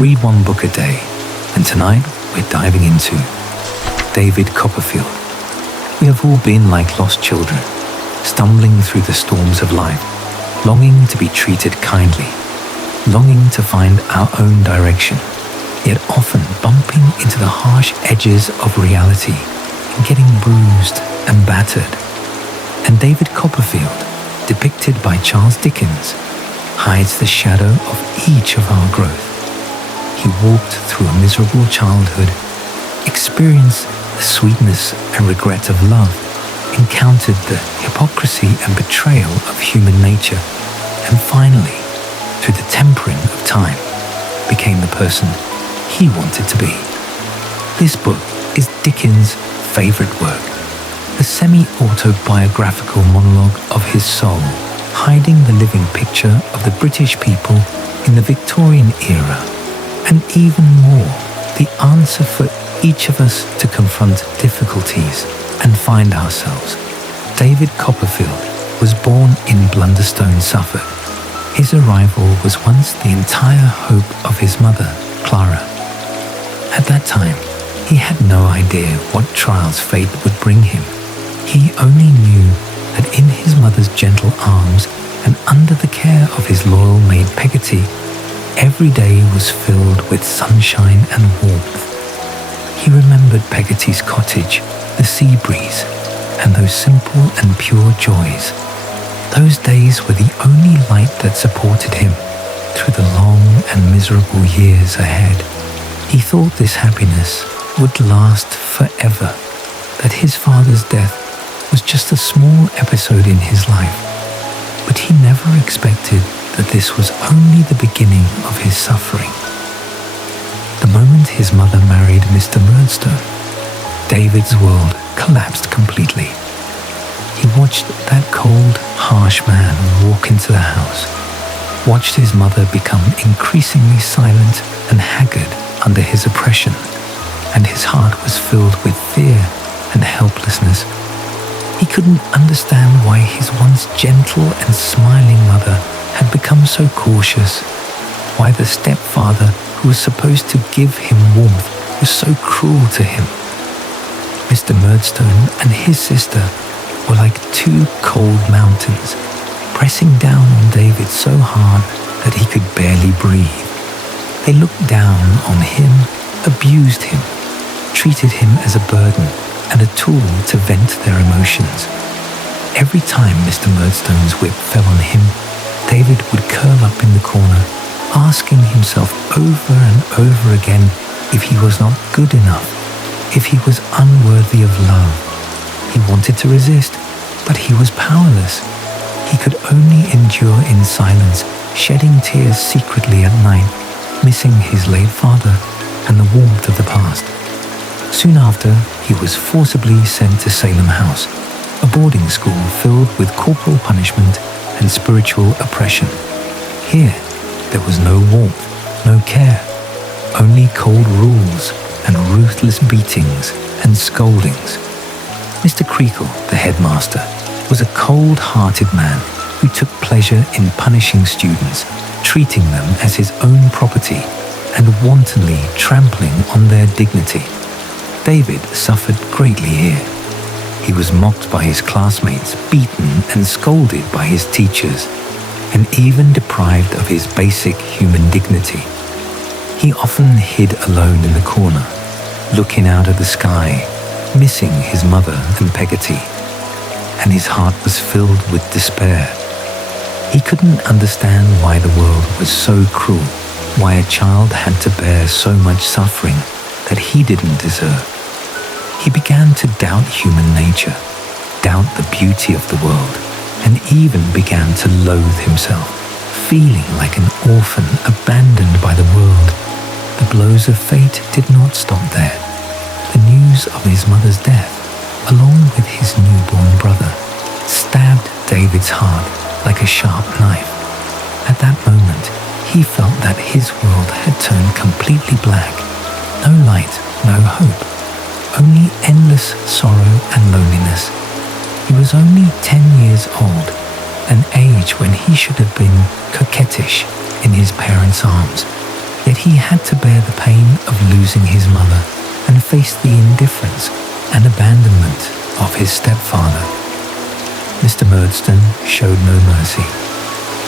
read one book a day, and tonight we're diving into David Copperfield. We have all been like lost children, stumbling through the storms of life, longing to be treated kindly, longing to find our own direction, yet often bumping into the harsh edges of reality and getting bruised and battered. And David Copperfield, depicted by Charles Dickens, hides the shadow of each of our growth. He walked through a miserable childhood, experienced the sweetness and regret of love, encountered the hypocrisy and betrayal of human nature, and finally, through the tempering of time, became the person he wanted to be. This book is Dickens' favourite work, a semi-autobiographical monologue of his soul, hiding the living picture of the British people in the Victorian era, and even more, the answer for each of us to confront difficulties and find ourselves. David Copperfield was born in Blunderstone, Suffolk. His arrival was once the entire hope of his mother, Clara. At that time, he had no idea what trials fate would bring him. He only knew that in his mother's gentle arms and under the care of his loyal maid Peggotty, every day was filled with sunshine and warmth. He remembered Peggotty's cottage, the sea breeze, and those simple and pure joys. Those days were the only light that supported him through the long and miserable years ahead. He thought this happiness would last forever, that his father's death was just a small episode in his life. But he never expected that this was only the beginning of his suffering. The moment his mother married Mr. Murdstone, David's world collapsed completely. He watched that cold, harsh man walk into the house, watched his mother become increasingly silent and haggard under his oppression, and his heart was filled with fear and helplessness. He couldn't understand why his once gentle and smiling mother had become so cautious, why the stepfather who was supposed to give him warmth was so cruel to him. Mr. Murdstone and his sister were like two cold mountains, pressing down on David so hard that he could barely breathe. They looked down on him, abused him, treated him as a burden and a tool to vent their emotions. Every time Mr. Murdstone's whip fell on him, David would curl up in the corner, asking himself over and over again if he was not good enough, if he was unworthy of love. He wanted to resist, but he was powerless. He could only endure in silence, shedding tears secretly at night, missing his late father and the warmth of the past. Soon after, he was forcibly sent to Salem House, a boarding school filled with corporal punishment and spiritual oppression. Here, there was no warmth, no care, only cold rules and ruthless beatings and scoldings. Mr. Creakle, the headmaster, was a cold-hearted man who took pleasure in punishing students, treating them as his own property and wantonly trampling on their dignity. David suffered greatly here. He was mocked by his classmates, beaten and scolded by his teachers, and even deprived of his basic human dignity. He often hid alone in the corner, looking out at the sky, missing his mother and Peggotty, and his heart was filled with despair. He couldn't understand why the world was so cruel, why a child had to bear so much suffering that he didn't deserve. He began to doubt human nature, doubt the beauty of the world, and even began to loathe himself, feeling like an orphan abandoned by the world. The blows of fate did not stop there. The news of his mother's death, along with his newborn brother, stabbed David's heart like a sharp knife. At that moment, he felt that his world had turned completely black. No light, no hope. Only endless sorrow and loneliness. He was only 10 years old, an age when he should have been coquettish in his parents' arms. Yet he had to bear the pain of losing his mother and face the indifference and abandonment of his stepfather. Mr. Murdstone showed no mercy.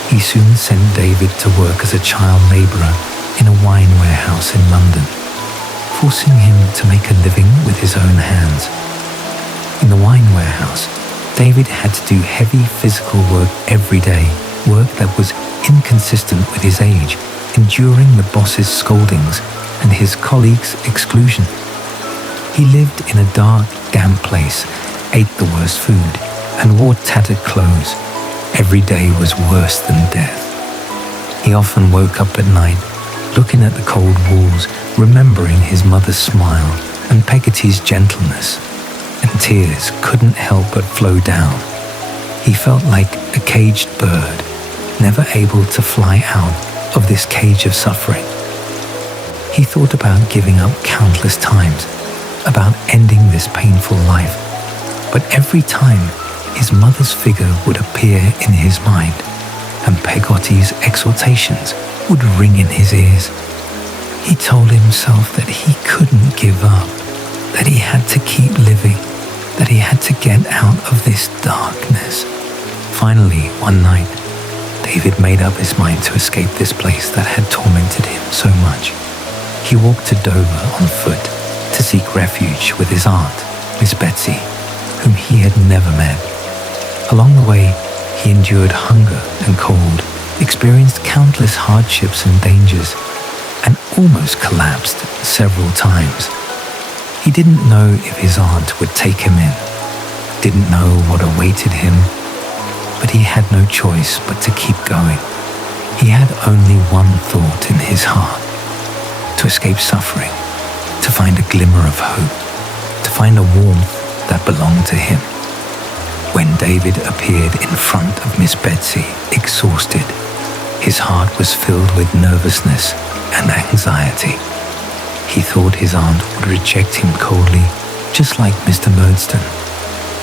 He soon sent David to work as a child labourer in a wine warehouse in London, forcing him to make a living with his own hands. In the wine warehouse, David had to do heavy physical work every day, work that was inconsistent with his age, enduring the boss's scoldings and his colleagues' exclusion. He lived in a dark, damp place, ate the worst food, and wore tattered clothes. Every day was worse than death. He often woke up at night, looking at the cold walls, remembering his mother's smile and Peggotty's gentleness, and tears couldn't help but flow down. He felt like a caged bird, never able to fly out of this cage of suffering. He thought about giving up countless times, about ending this painful life, but every time his mother's figure would appear in his mind, and Peggotty's exhortations would ring in his ears. He told himself that he couldn't give up, that he had to keep living, that he had to get out of this darkness. Finally, one night, David made up his mind to escape this place that had tormented him so much. He walked to Dover on foot to seek refuge with his aunt, Miss Betsy, whom he had never met. Along the way, he endured hunger and cold, experienced countless hardships and dangers, and almost collapsed several times. He didn't know if his aunt would take him in, didn't know what awaited him, but he had no choice but to keep going. He had only one thought in his heart: to escape suffering, to find a glimmer of hope, to find a warmth that belonged to him. When David appeared in front of Miss Betsy, exhausted, his heart was filled with nervousness and anxiety. He thought his aunt would reject him coldly, just like Mr. Murdstone,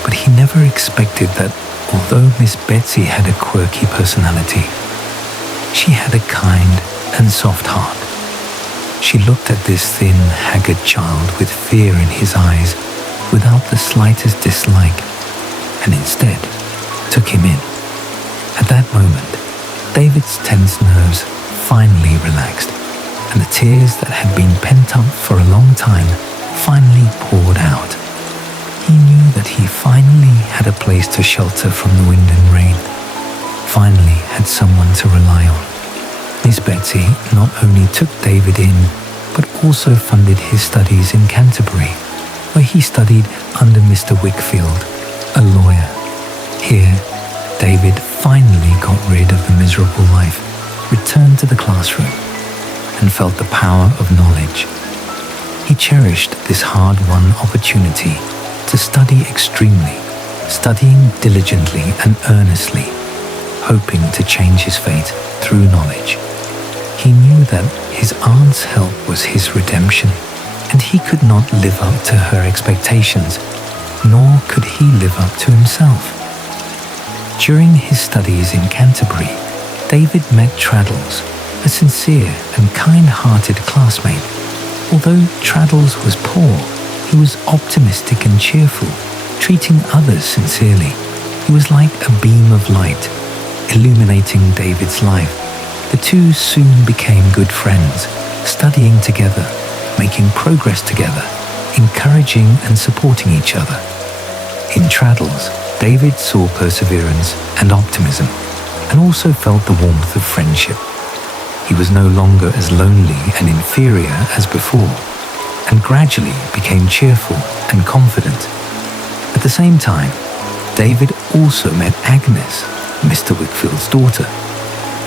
but he never expected that although Miss Betsy had a quirky personality, she had a kind and soft heart. She looked at this thin, haggard child with fear in his eyes, without the slightest dislike, and instead took him in. At that moment, David's tense nerves finally relaxed, and the tears that had been pent up for a long time finally poured out. He knew that he finally had a place to shelter from the wind and rain, finally had someone to rely on. Miss Betsy not only took David in, but also funded his studies in Canterbury, where he studied under Mr. Wickfield, a lawyer. Here, David finally got rid of the miserable life, returned to the classroom, and felt the power of knowledge. He cherished this hard-won opportunity to study extremely, studying diligently and earnestly, hoping to change his fate through knowledge. He knew that his aunt's help was his redemption, and he could not live up to her expectations, nor could he live up to himself. During his studies in Canterbury, David met Traddles, a sincere and kind-hearted classmate. Although Traddles was poor, he was optimistic and cheerful, treating others sincerely. He was like a beam of light, illuminating David's life. The two soon became good friends, studying together, making progress together, encouraging and supporting each other. In Traddles, David saw perseverance and optimism, and also felt the warmth of friendship. He was no longer as lonely and inferior as before, and gradually became cheerful and confident. At the same time, David also met Agnes, Mr. Wickfield's daughter.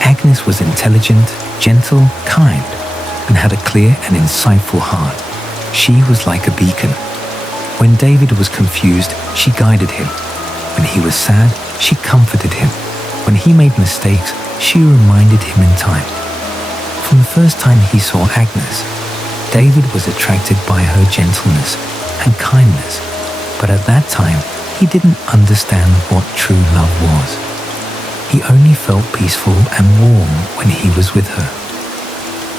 Agnes was intelligent, gentle, kind, and had a clear and insightful heart. She was like a beacon. When David was confused, she guided him. When he was sad, she comforted him. When he made mistakes, she reminded him in time. From the first time he saw Agnes, David was attracted by her gentleness and kindness, but at that time, he didn't understand what true love was. He only felt peaceful and warm when he was with her.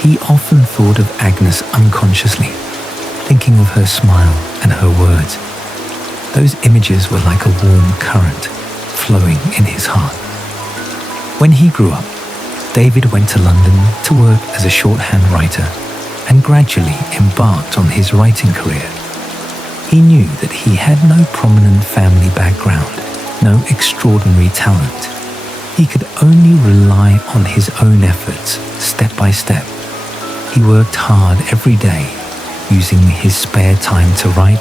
He often thought of Agnes unconsciously, thinking of her smile and her words. Those images were like a warm current flowing in his heart. When he grew up, David went to London to work as a shorthand writer and gradually embarked on his writing career. He knew that he had no prominent family background, no extraordinary talent. He could only rely on his own efforts, step by step. He worked hard every day, using his spare time to write,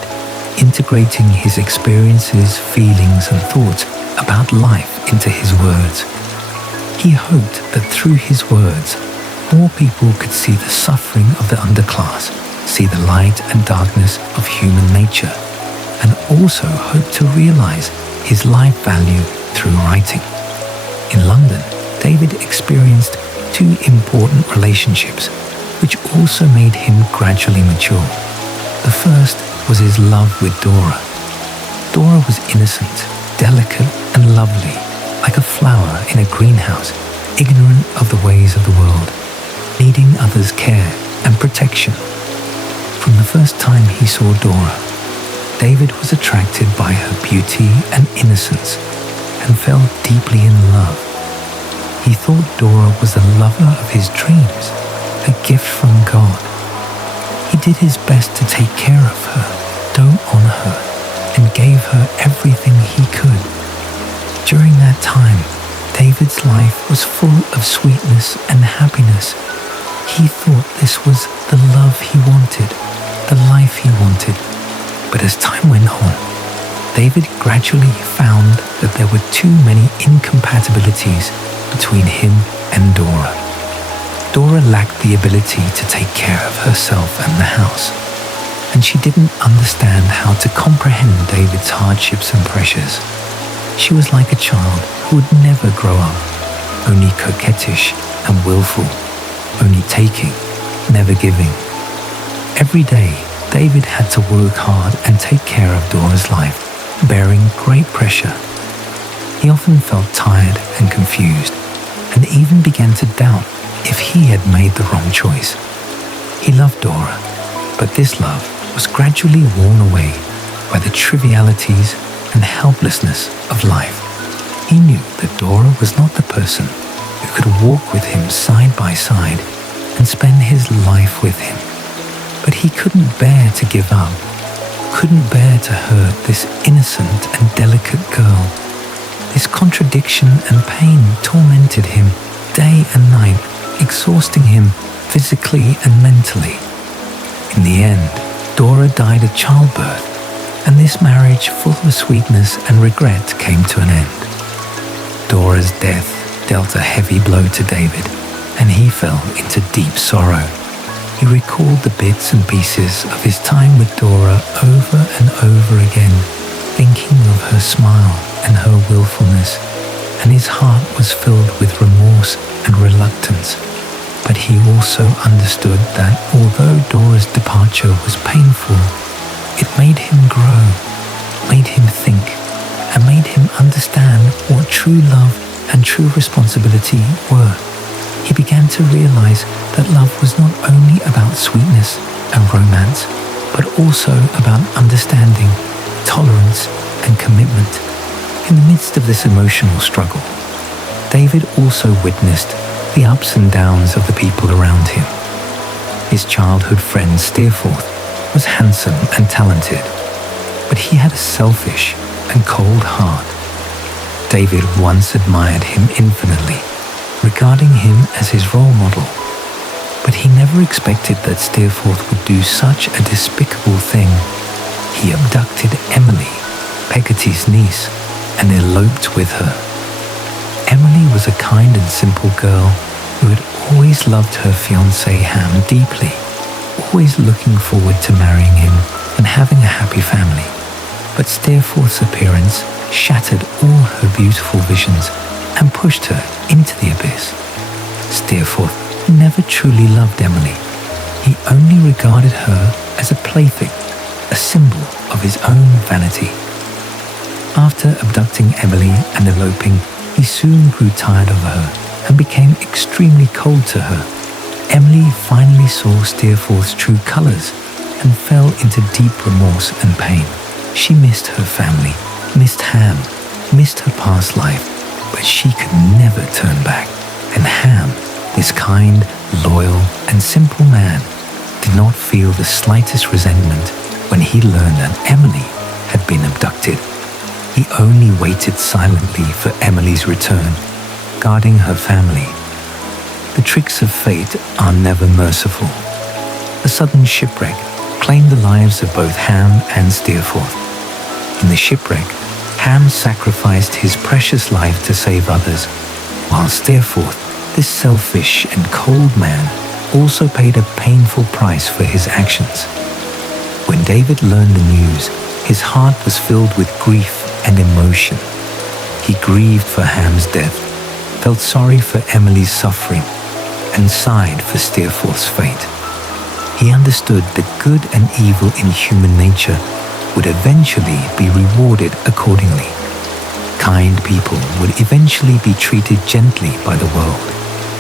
integrating his experiences, feelings, and thoughts about life into his words. He hoped that through his words, more people could see the suffering of the underclass, see the light and darkness of human nature, and also hoped to realize his life value through writing. In London, David experienced 2 important relationships, which also made him gradually mature. The first was his love with Dora. Dora was innocent, delicate, and lovely, like a flower in a greenhouse, ignorant of the ways of the world, needing others' care and protection. From the first time he saw Dora, David was attracted by her beauty and innocence and fell deeply in love. He thought Dora was the lover of his dreams, a gift from God. He did his best to take care of her, dote on her, and gave her everything he could. During that time, David's life was full of sweetness and happiness. He thought this was the love he wanted, the life he wanted. But as time went on, David gradually found that there were too many incompatibilities between him and Dora. Dora lacked the ability to take care of herself and the house, and she didn't understand how to comprehend David's hardships and pressures. She was like a child who would never grow up, only coquettish and willful, only taking, never giving. Every day, David had to work hard and take care of Dora's life, bearing great pressure. He often felt tired and confused, and even began to doubt if he had made the wrong choice. He loved Dora, but this love was gradually worn away by the trivialities and helplessness of life. He knew that Dora was not the person who could walk with him side by side and spend his life with him. But he couldn't bear to give up, couldn't bear to hurt this innocent and delicate girl. This contradiction and pain tormented him day and night, exhausting him physically and mentally. In the end, Dora died of childbirth, and this marriage full of sweetness and regret came to an end. Dora's death dealt a heavy blow to David, and he fell into deep sorrow. He recalled the bits and pieces of his time with Dora over and over again, thinking of her smile and her willfulness, and his heart was filled with remorse and reluctance. But he also understood that although Dora's departure was painful, it made him grow, made him think, and made him understand what true love and true responsibility were. He began to realize that love was not only about sweetness and romance, but also about understanding, tolerance, and commitment. In the midst of this emotional struggle, David also witnessed the ups and downs of the people around him. His childhood friend Steerforth was handsome and talented, but he had a selfish and cold heart. David once admired him infinitely, regarding him as his role model, but he never expected that Steerforth would do such a despicable thing. He abducted Emily, Peggotty's niece, and eloped with her. Emily was a kind and simple girl who had always loved her fiancé Ham deeply, always looking forward to marrying him and having a happy family. But Steerforth's appearance shattered all her beautiful visions and pushed her into the abyss. Steerforth never truly loved Emily. He only regarded her as a plaything, a symbol of his own vanity. After abducting Emily and eloping, he soon grew tired of her and became extremely cold to her. Emily finally saw Steerforth's true colours and fell into deep remorse and pain. She missed her family, missed Ham, missed her past life, but she could never turn back. And Ham, this kind, loyal, and simple man, did not feel the slightest resentment when he learned that Emily had been abducted. He only waited silently for Emily's return, guarding her family. The tricks of fate are never merciful. A sudden shipwreck claimed the lives of both Ham and Steerforth. In the shipwreck, Ham sacrificed his precious life to save others, while Steerforth, this selfish and cold man, also paid a painful price for his actions. When David learned the news, his heart was filled with grief and emotion. He grieved for Ham's death, felt sorry for Emily's suffering, and sighed for Steerforth's fate. He understood that good and evil in human nature would eventually be rewarded accordingly. Kind people would eventually be treated gently by the world,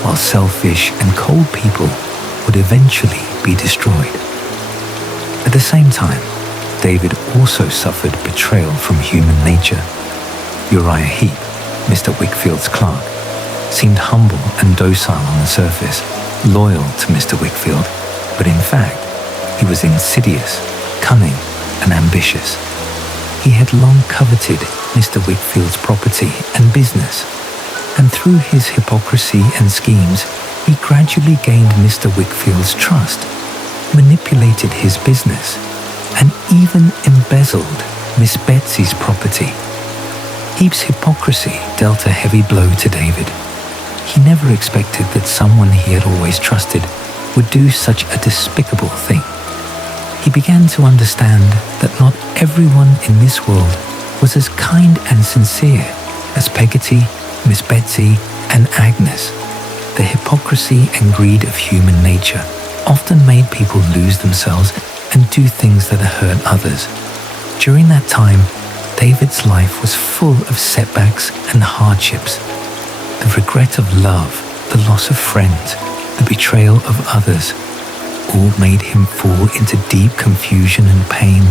while selfish and cold people would eventually be destroyed. At the same time, David also suffered betrayal from human nature. Uriah Heep, Mr. Wickfield's clerk, seemed humble and docile on the surface, loyal to Mr. Wickfield, but in fact, he was insidious, cunning, and ambitious. He had long coveted Mr. Wickfield's property and business, and through his hypocrisy and schemes, he gradually gained Mr. Wickfield's trust, manipulated his business, and even embezzled Miss Betsy's property. Heep's hypocrisy dealt a heavy blow to David. He never expected that someone he had always trusted would do such a despicable thing. He began to understand that not everyone in this world was as kind and sincere as Peggotty, Miss Betsy, and Agnes. The hypocrisy and greed of human nature often made people lose themselves and do things that hurt others. During that time, David's life was full of setbacks and hardships. The regret of love, the loss of friends, the betrayal of others, all made him fall into deep confusion and pain.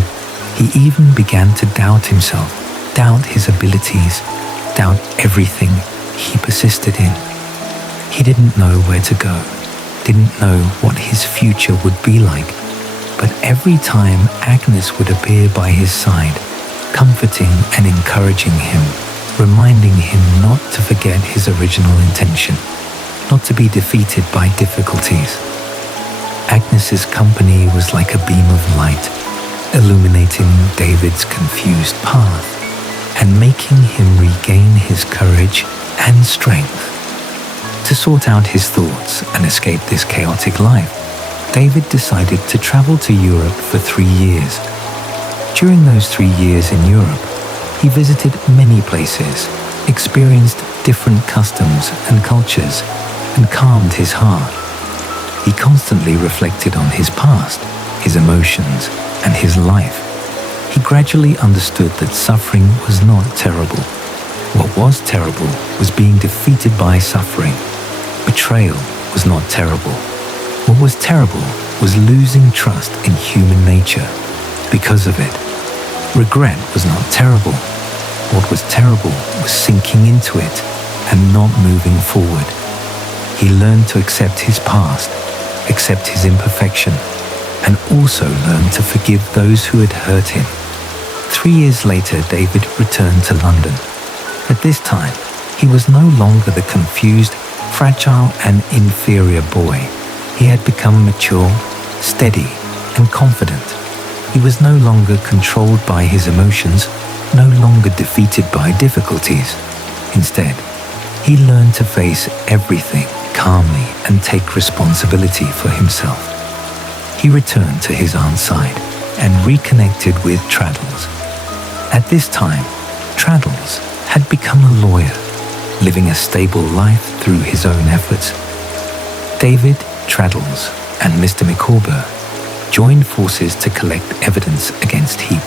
He even began to doubt himself, doubt his abilities, doubt everything he persisted in. He didn't know where to go, didn't know what his future would be like. But every time Agnes would appear by his side, comforting and encouraging him, reminding him not to forget his original intention, not to be defeated by difficulties. Agnes's company was like a beam of light, illuminating David's confused path and making him regain his courage and strength. To sort out his thoughts and escape this chaotic life, David decided to travel to Europe for 3 years. During those 3 years in Europe, he visited many places, experienced different customs and cultures, and calmed his heart. He constantly reflected on his past, his emotions, and his life. He gradually understood that suffering was not terrible. What was terrible was being defeated by suffering. Betrayal was not terrible. What was terrible was losing trust in human nature because of it. Regret was not terrible. What was terrible was sinking into it and not moving forward. He learned to accept his past, accept his imperfection, and also learned to forgive those who had hurt him. 3 years later, David returned to London. At this time, he was no longer the confused, fragile, and inferior boy. He had become mature, steady, and confident. He was no longer controlled by his emotions, no longer defeated by difficulties. Instead, he learned to face everything calmly and take responsibility for himself. He returned to his aunt's side and reconnected with Traddles. At this time, Traddles had become a lawyer, living a stable life through his own efforts. David, Traddles, and Mr. Micawber joined forces to collect evidence against Heep.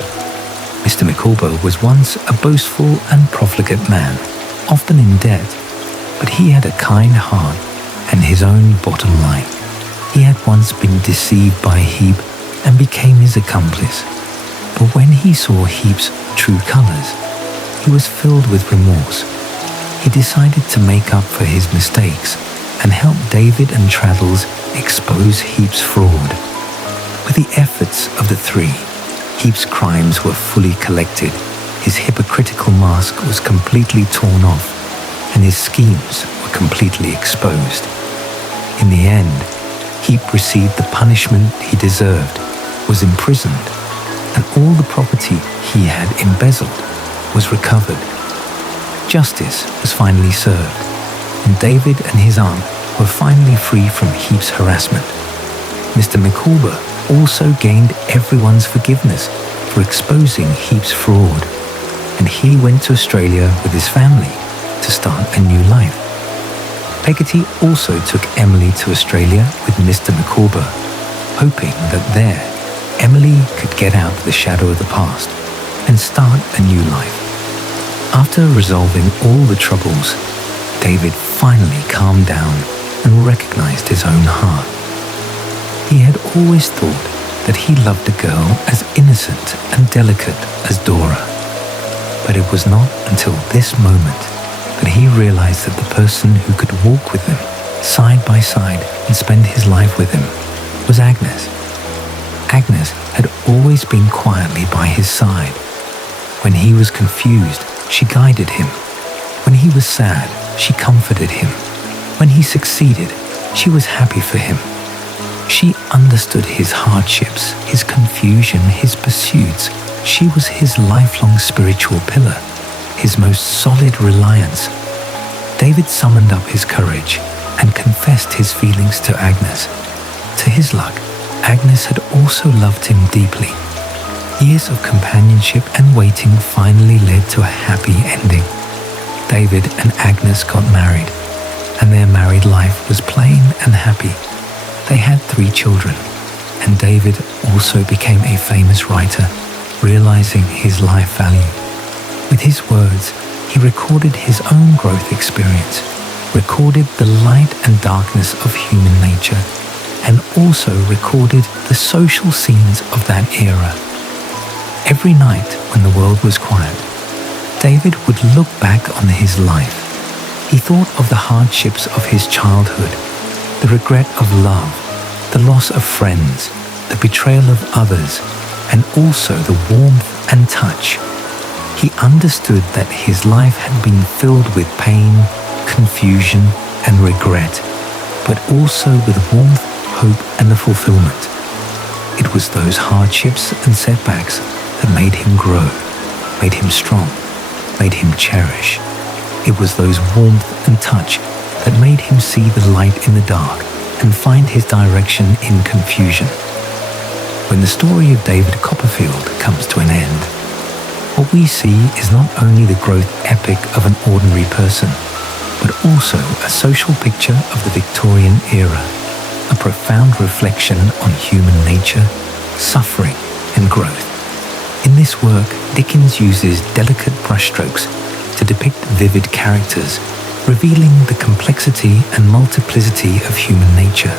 Mr. Micawber was once a boastful and profligate man, often in debt, but he had a kind heart and his own bottom line. He had once been deceived by Heap and became his accomplice. But when he saw Heap's true colors, he was filled with remorse. He decided to make up for his mistakes and help David and Traddles expose Heap's fraud. With the efforts of the three, Heap's crimes were fully collected, his hypocritical mask was completely torn off, and his schemes were completely exposed. In the end, Heap received the punishment he deserved, was imprisoned, and all the property he had embezzled was recovered. Justice was finally served, and David and his aunt were finally free from Heap's harassment. Mr. Micawber also gained everyone's forgiveness for exposing Heap's fraud, and he went to Australia with his family to start a new life. Peggotty also took Emily to Australia with Mr. Micawber, hoping that there Emily could get out of the shadow of the past and start a new life. After resolving all the troubles, David finally calmed down and recognized his own heart. He had always thought that he loved a girl as innocent and delicate as Dora. But it was not until this moment that he realized that the person who could walk with him, side by side, and spend his life with him was Agnes. Agnes had always been quietly by his side. When he was confused, she guided him. When he was sad, she comforted him. When he succeeded, she was happy for him. She understood his hardships, his confusion, his pursuits. She was his lifelong spiritual pillar, his most solid reliance. David summoned up his courage and confessed his feelings to Agnes. To his luck, Agnes had also loved him deeply. Years of companionship and waiting finally led to a happy ending. David and Agnes got married, and their married life was plain and happy. They had 3 children, and David also became a famous writer, realizing his life value. With his words, he recorded his own growth experience, recorded the light and darkness of human nature, and also recorded the social scenes of that era. Every night when the world was quiet, David would look back on his life. He thought of the hardships of his childhood, the regret of love, the loss of friends, the betrayal of others, and also the warmth and touch. He understood that his life had been filled with pain, confusion, and regret, but also with warmth, hope, and the fulfillment. It was those hardships and setbacks that made him grow, made him strong, made him cherish. It was those warmth and touch that made him see the light in the dark and find his direction in confusion. When the story of David Copperfield comes to an end, what we see is not only the growth epic of an ordinary person, but also a social picture of the Victorian era, a profound reflection on human nature, suffering, and growth. In this work, Dickens uses delicate brushstrokes to depict vivid characters, revealing the complexity and multiplicity of human nature.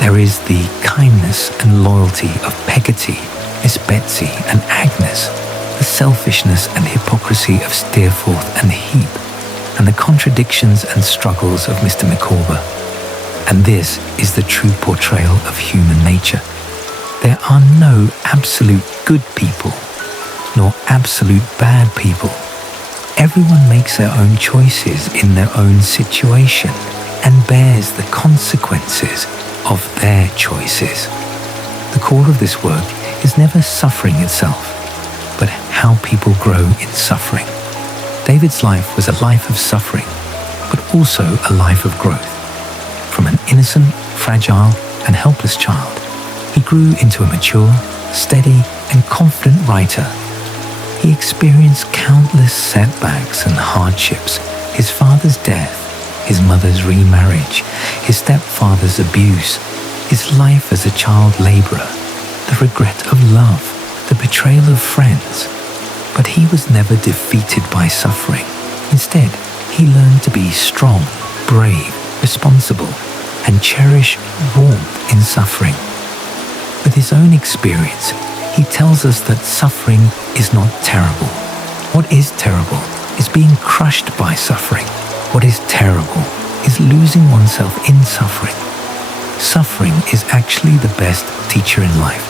There is the kindness and loyalty of Peggotty, Miss Betsy, and Agnes, the selfishness and hypocrisy of Steerforth and Heap, and the contradictions and struggles of Mr. Micawber. And this is the true portrayal of human nature. There are no absolute good people, nor absolute bad people. Everyone makes their own choices in their own situation and bears the consequences of their choices. The core of this work is never suffering itself, but how people grow in suffering. David's life was a life of suffering, but also a life of growth. From an innocent, fragile, and helpless child, he grew into a mature, steady, and confident writer. He experienced countless setbacks and hardships: his father's death, his mother's remarriage, his stepfather's abuse, his life as a child laborer, the regret of love, the betrayal of friends. But he was never defeated by suffering. Instead, he learned to be strong, brave, responsible, and cherish warmth in suffering. With his own experience, he tells us that suffering is not terrible. What is terrible is being crushed by suffering. What is terrible is losing oneself in suffering. Suffering is actually the best teacher in life.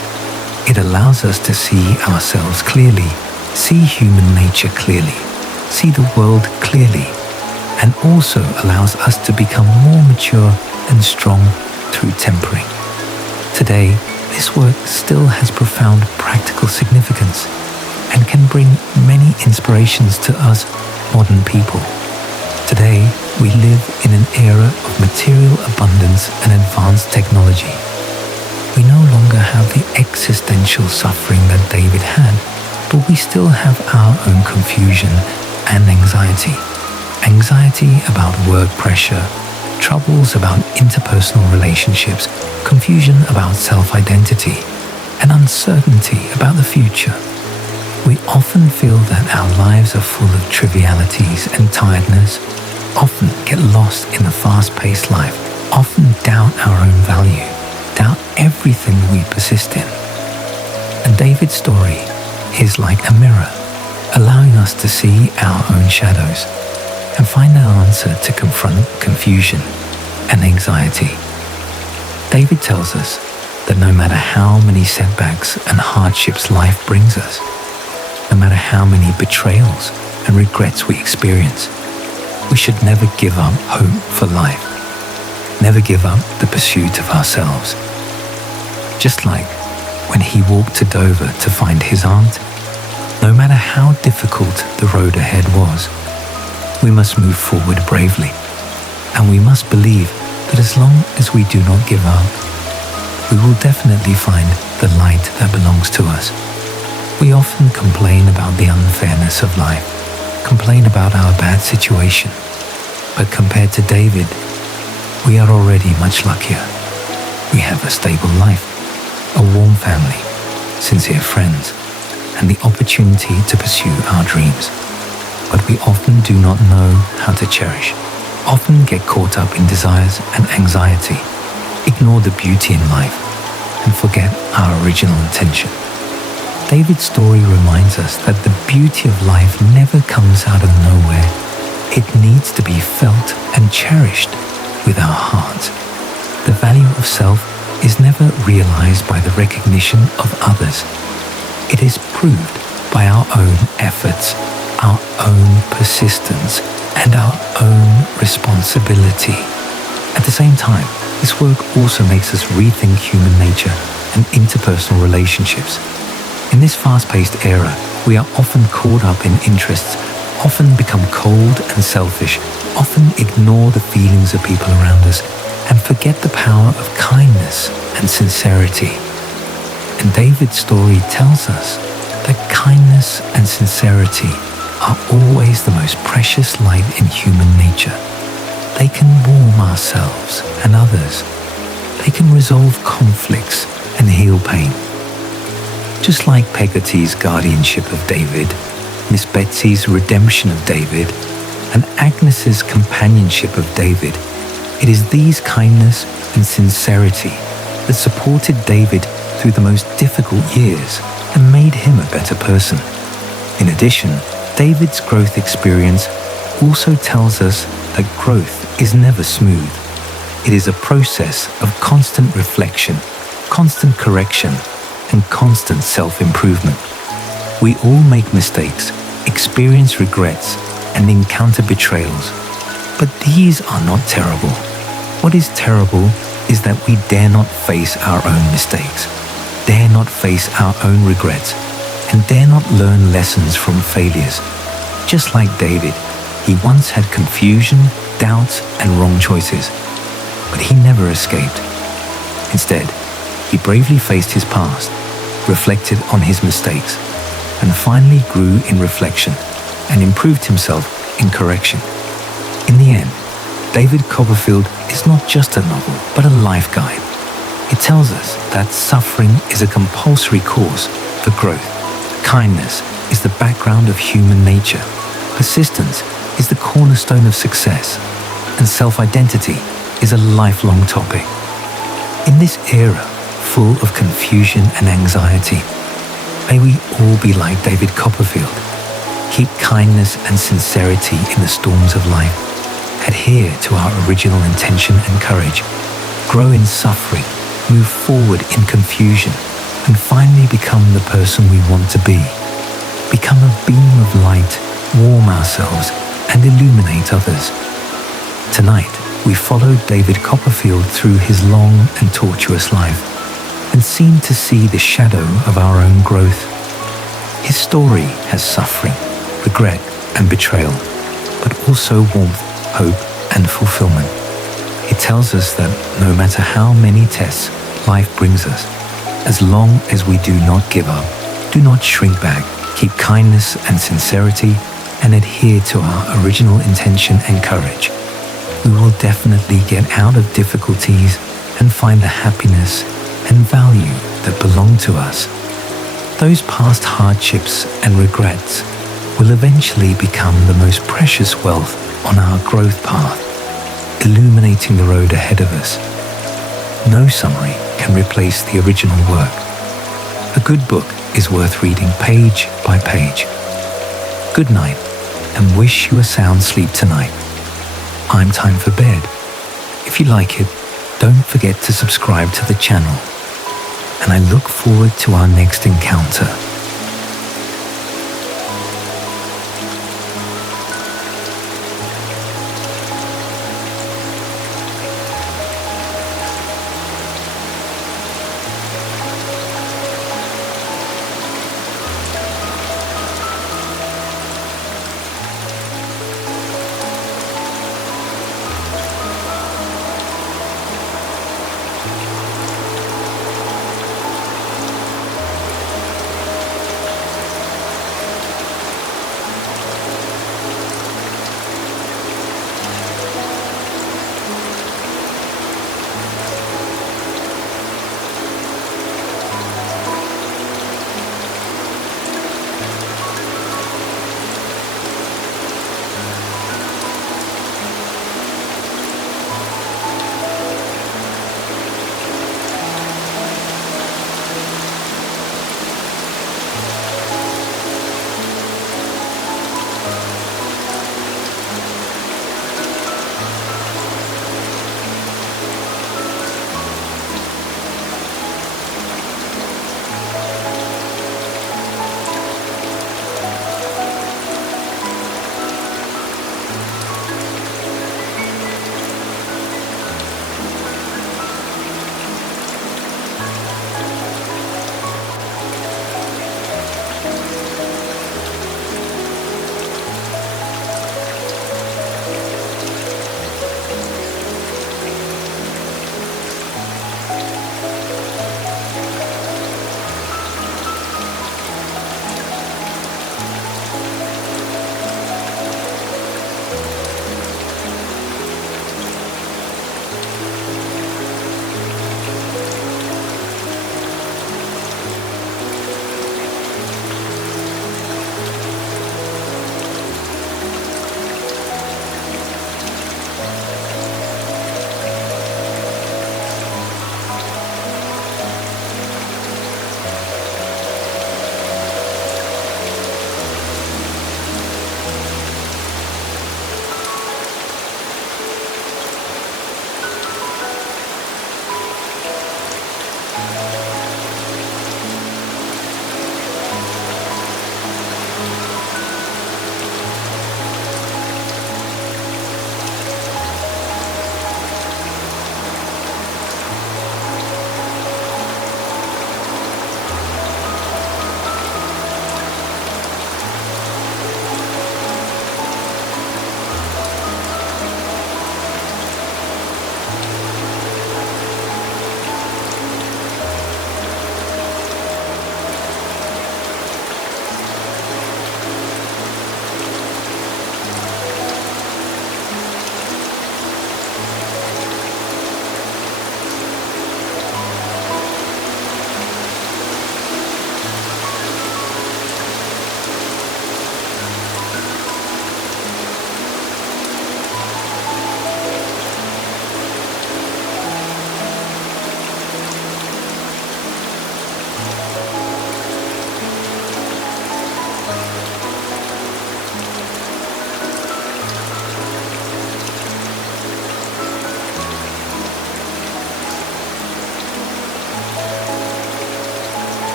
It allows us to see ourselves clearly, see human nature clearly, see the world clearly, and also allows us to become more mature and strong through tempering. Today, this work still has profound practical significance and can bring many inspirations to us modern people. Today, we live in an era of material abundance and advanced technology. We no longer have the existential suffering that David had, but we still have our own confusion and anxiety. Anxiety about work pressure, troubles about interpersonal relationships, confusion about self-identity, and uncertainty about the future. We often feel that our lives are full of trivialities and tiredness, often get lost in the fast-paced life, often doubt our own value, doubt everything we persist in. And David's story is like a mirror, allowing us to see our own shadows and find an answer to confront confusion and anxiety. David tells us that no matter how many setbacks and hardships life brings us, no matter how many betrayals and regrets we experience, we should never give up hope for life, never give up the pursuit of ourselves. Just like when he walked to Dover to find his aunt, no matter how difficult the road ahead was, we must move forward bravely, and we must believe that as long as we do not give up, we will definitely find the light that belongs to us. We often complain about the unfairness of life, complain about our bad situation, but compared to David, we are already much luckier. We have a stable life, a warm family, sincere friends, and the opportunity to pursue our dreams. But we often do not know how to cherish, often get caught up in desires and anxiety, ignore the beauty in life, and forget our original intention. David's story reminds us that the beauty of life never comes out of nowhere. It needs to be felt and cherished with our hearts. The value of self is never realized by the recognition of others. It is proved by our own efforts, our own persistence, and our own responsibility. At the same time, this work also makes us rethink human nature and interpersonal relationships. In this fast-paced era, we are often caught up in interests, often become cold and selfish, often ignore the feelings of people around us, and forget the power of kindness and sincerity. And David's story tells us that kindness and sincerity are always the most precious light in human nature. They can warm ourselves and others. They can resolve conflicts and heal pain. Just like Peggotty's guardianship of David, Miss Betsy's redemption of David, and Agnes's companionship of David, it is these kindness and sincerity that supported David through the most difficult years and made him a better person. In addition, David's growth experience also tells us that growth is never smooth. It is a process of constant reflection, constant correction, and constant self-improvement. We all make mistakes, experience regrets, and encounter betrayals. But these are not terrible. What is terrible is that we dare not face our own mistakes, dare not face our own regrets, and dare not learn lessons from failures. Just like David, he once had confusion, doubts, and wrong choices, but he never escaped. Instead, he bravely faced his past, reflected on his mistakes, and finally grew in reflection and improved himself in correction. In the end, David Copperfield is not just a novel, but a life guide. It tells us that suffering is a compulsory course for growth. Kindness is the background of human nature. Persistence is the cornerstone of success. And self-identity is a lifelong topic. In this era, full of confusion and anxiety, may we all be like David Copperfield. Keep kindness and sincerity in the storms of life. Adhere to our original intention and courage. Grow in suffering, move forward in confusion, and finally become the person we want to be. Become a beam of light, warm ourselves, and illuminate others. Tonight, we followed David Copperfield through his long and tortuous life and seemed to see the shadow of our own growth. His story has suffering, regret, and betrayal, but also warmth, hope, and fulfillment. It tells us that no matter how many tests life brings us, as long as we do not give up, do not shrink back, keep kindness and sincerity, and adhere to our original intention and courage, we will definitely get out of difficulties and find the happiness and value that belong to us. Those past hardships and regrets will eventually become the most precious wealth on our growth path, illuminating the road ahead of us. No summary can replace the original work. A good book is worth reading page by page. Good night, and wish you a sound sleep tonight. I'm time for bed. If you like it, don't forget to subscribe to the channel, and I look forward to our next encounter.